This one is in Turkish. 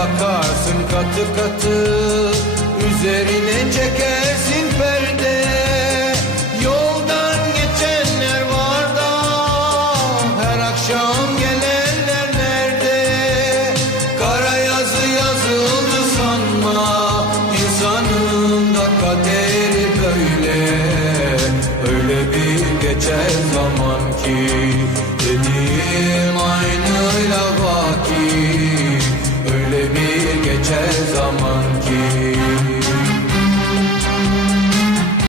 bakarsın katı katı, üzerine çekersin perde. Yoldan geçenler var da her akşam gelenler nerede? Kara yazı yazıldı sanma, insanın da kaderi böyle. Öyle bir geçer zaman ki dediğim